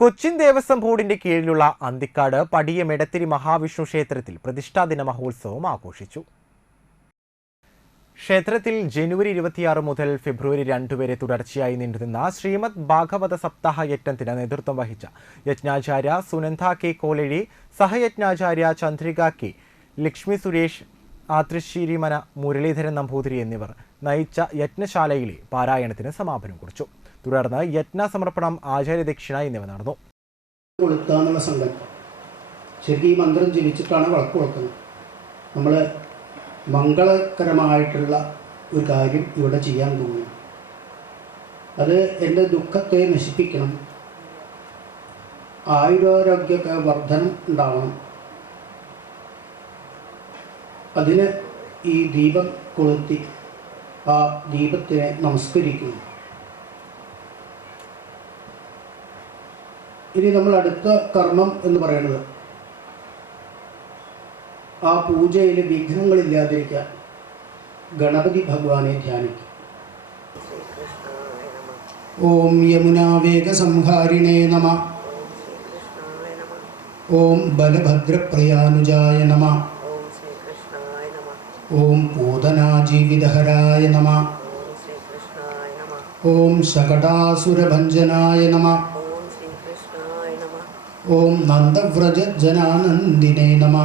കൊച്ചിൻ ദേവസ്വം ബോർഡിന്റെ കീഴിലുള്ള അന്തിക്കാട് പടിയം എടത്തിരി മഹാവിഷ്ണു ക്ഷേത്രത്തിൽ പ്രതിഷ്ഠാദിന മഹോത്സവം ആഘോഷിച്ചു. ക്ഷേത്രത്തിൽ ജനുവരി 26 മുതൽ ഫെബ്രുവരി 2 വരെ തുടർച്ചയായി നീണ്ടുനിന്ന ശ്രീമദ് ഭാഗവത സപ്താഹ യജ്ഞത്തിന് നേതൃത്വം വഹിച്ച യജ്ഞാചാര്യ സുനന്ദ കെ കോലഴി, സഹയജ്ഞാചാര്യ ചന്ദ്രിക കെ, ലക്ഷ്മി സുരേഷ്, ആതൃശ്ശേരിമന മുരളീധരൻ നമ്പൂതിരി എന്നിവർ നയിച്ച യജ്ഞശാലയിലെ പാരായണത്തിന് സമാപനം കുറിച്ചു. തുടർന്ന് യജ്ഞ സമർപ്പണം, ആചാര്യദക്ഷിണ എന്നിവ നടന്നു. ശരിക്കും ഈ മന്ത്രം ജപിച്ചിട്ടാണ് വിളക്ക് കൊളുത്തുന്നത്. നമ്മൾ മംഗളകരമായിട്ടുള്ള ഒരു കാര്യം ഇവിടെ ചെയ്യാൻ തോന്നുന്നു. അത് എൻ്റെ ദുഃഖത്തെ നശിപ്പിക്കണം, ആയുരാരോഗ്യ വർധനം ഉണ്ടാവണം. അതിന് ഈ ദീപം കൊളുത്തി ആ ദീപത്തിനെ നമസ്കരിക്കുന്നു. ഇനി നമ്മൾ അടുത്ത കർമ്മം എന്ന് പറയുന്നത് ആ പൂജയിൽ വിഘ്നങ്ങളില്ലാതിരിക്കാൻ ഗണപതി ഭഗവാനെ ധ്യാനിക്കും. ഓം യമുനാവേഗ സംഹാരിണേ നമ. ഓം ബലഭദ്രപ്രിയാനുജായ നമ. ഓം പൂതനാജീവിതഹരായ നമ. ഓം ശകടാസുരഭഞ്ജനായ നമ. ഓം നന്ദവ്രജനാനന്ദിനേ നമ.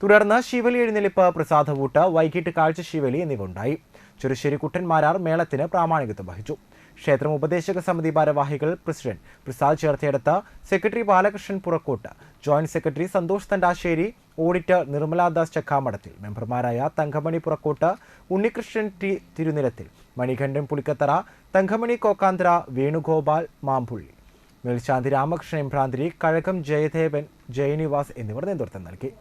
തുടർന്ന് ശിവലി എഴുന്നള്ളിപ്പ്, പ്രസാദവൂട്ട്, വൈകിട്ട് കാഴ്ചശിവലി എന്നിവ ഉണ്ടായി. ചെറുശ്ശേരി കുട്ടന്മാരാർ മേളത്തിന് പ്രാമാണികത്വം വഹിച്ചു. ക്ഷേത്രം ഉപദേശക സമിതി ഭാരവാഹികൾ president Prasad Cherthedathu, secretary Balakrishnan Purakkottu, joint secretary Santhosh Thandasseri, auditor Nirmaladas Chakkamadathil, മെമ്പർമാരായ തങ്കമണി പുറക്കോട്ട്, ഉണ്ണികൃഷ്ണൻ തിരുനിലത്തിൽ, മണികണ്ഠൻ പുളിക്കത്തറ, തങ്കമണി കോക്കാന്തര, വേണുഗോപാൽ മാമ്പുള്ളി, മേൽശാന്തി രാമകൃഷ്ണൻ എംഭ്രാന്തിരി, കഴകം ജയദേവൻ, ജയനിവാസ് എന്നിവർ നേതൃത്വം നൽകി.